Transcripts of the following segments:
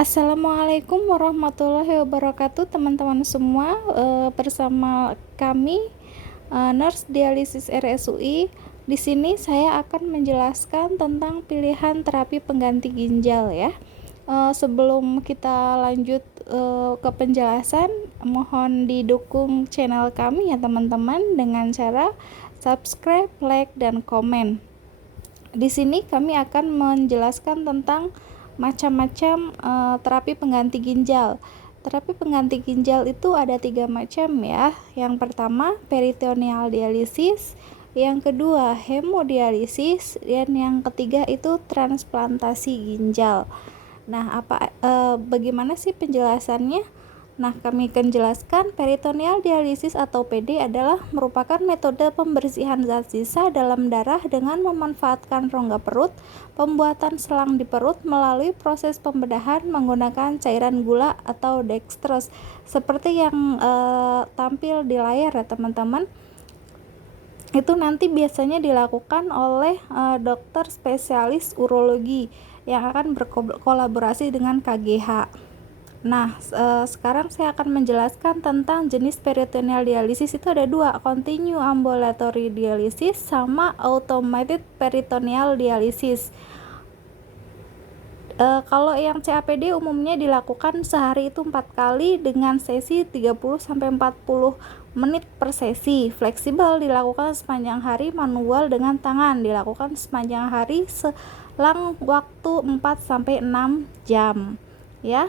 Assalamualaikum warahmatullahi wabarakatuh, teman-teman semua. Bersama kami Nurse Dialisis RSUI. Di sini saya akan menjelaskan tentang pilihan terapi pengganti ginjal ya. Sebelum kita lanjut ke penjelasan, mohon didukung channel kami ya teman-teman dengan cara subscribe, like, dan komen. Di sini kami akan menjelaskan tentang macam-macam terapi pengganti ginjal. Terapi pengganti ginjal itu ada 3 macam ya. Yang pertama peritoneal dialisis, yang kedua hemodialisis, dan yang ketiga itu transplantasi ginjal. Nah, bagaimana sih penjelasannya? Nah, kami akan jelaskan peritoneal dialisis atau PD adalah merupakan metode pembersihan zat sisa dalam darah dengan memanfaatkan rongga perut, pembuatan selang di perut melalui proses pembedahan menggunakan cairan gula atau dextrose seperti yang tampil di layar ya teman-teman. Itu nanti biasanya dilakukan oleh dokter spesialis urologi yang akan berkolaborasi dengan KGH. Nah, sekarang saya akan menjelaskan tentang jenis peritoneal dialisis. Itu ada 2, continue ambulatory dialisis sama automated peritoneal dialisis. Kalau yang CAPD umumnya dilakukan sehari itu 4 kali dengan sesi 30-40 menit per sesi. Fleksibel dilakukan sepanjang hari, manual dengan tangan dilakukan sepanjang hari selang waktu 4-6 jam ya.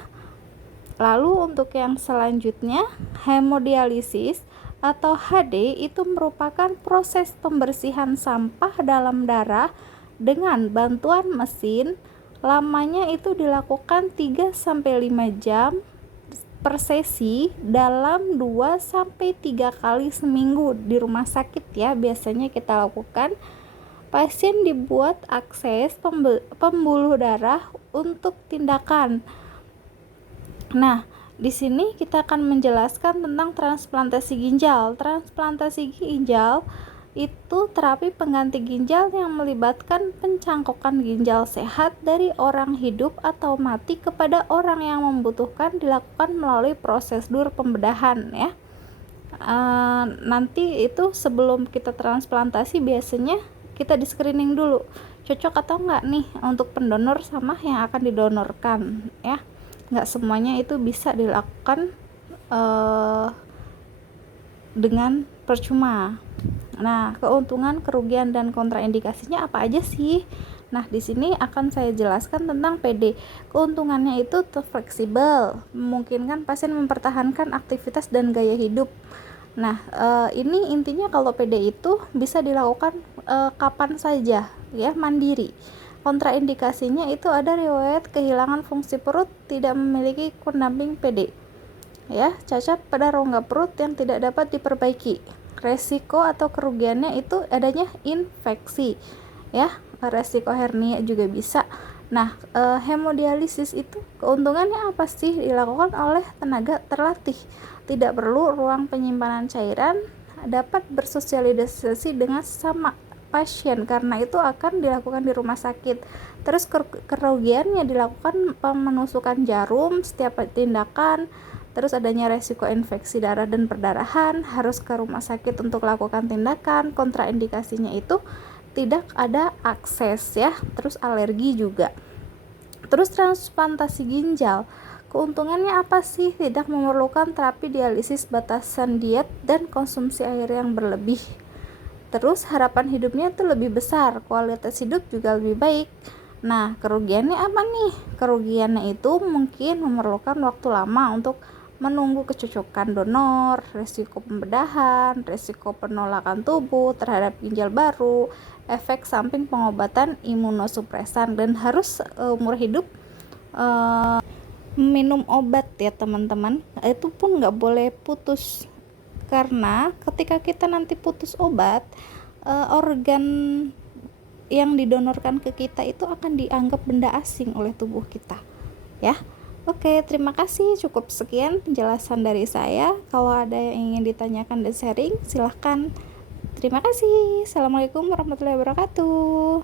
Lalu untuk yang selanjutnya, hemodialisis atau HD itu merupakan proses pembersihan sampah dalam darah dengan bantuan mesin. Lamanya itu dilakukan 3-5 jam per sesi dalam 2-3 kali seminggu di rumah sakit ya. Biasanya kita lakukan. Pasien dibuat akses pembuluh darah untuk tindakan. Nah, di sini kita akan menjelaskan tentang transplantasi ginjal. Transplantasi ginjal itu terapi pengganti ginjal yang melibatkan pencangkokan ginjal sehat dari orang hidup atau mati kepada orang yang membutuhkan, dilakukan melalui prosedur pembedahan ya. Nanti itu sebelum kita transplantasi biasanya kita di screening dulu, cocok atau enggak nih untuk pendonor sama yang akan didonorkan ya. Nggak semuanya itu bisa dilakukan dengan percuma. Nah, keuntungan, kerugian, dan kontraindikasinya apa aja sih? Nah, di sini akan saya jelaskan tentang PD. Keuntungannya itu fleksibel, memungkinkan pasien mempertahankan aktivitas dan gaya hidup. Nah, ini intinya kalau PD itu bisa dilakukan kapan saja ya, mandiri. Kontraindikasinya itu ada riwayat kehilangan fungsi perut, tidak memiliki pendamping PD ya, cacat pada rongga perut yang tidak dapat diperbaiki. Resiko atau kerugiannya itu adanya infeksi ya, resiko hernia juga bisa. Nah, hemodialisis itu keuntungannya apa sih? Dilakukan oleh tenaga terlatih, tidak perlu ruang penyimpanan cairan, dapat bersosialisasi dengan sesama pasien karena itu akan dilakukan di rumah sakit. Terus kerugiannya dilakukan pemenusukan jarum setiap tindakan, terus adanya resiko infeksi darah dan perdarahan, harus ke rumah sakit untuk lakukan tindakan. Kontraindikasinya itu tidak ada akses ya, terus alergi juga. Terus transplantasi ginjal, keuntungannya apa sih? Tidak memerlukan terapi dialisis, batasan diet, dan konsumsi air yang berlebih. Terus harapan hidupnya itu lebih besar, kualitas hidup juga lebih baik. Nah, kerugiannya apa nih? Kerugiannya itu mungkin memerlukan waktu lama untuk menunggu kecocokan donor, resiko pembedahan, resiko penolakan tubuh terhadap ginjal baru, efek samping pengobatan imunosupresan, dan harus umur hidup minum obat ya teman-teman. Itu pun nggak boleh putus, karena ketika kita nanti putus obat, organ yang didonorkan ke kita itu akan dianggap benda asing oleh tubuh kita ya. Oke, terima kasih, cukup sekian penjelasan dari saya. Kalau ada yang ingin ditanyakan dan sharing, silahkan. Terima kasih. Assalamualaikum warahmatullahi wabarakatuh.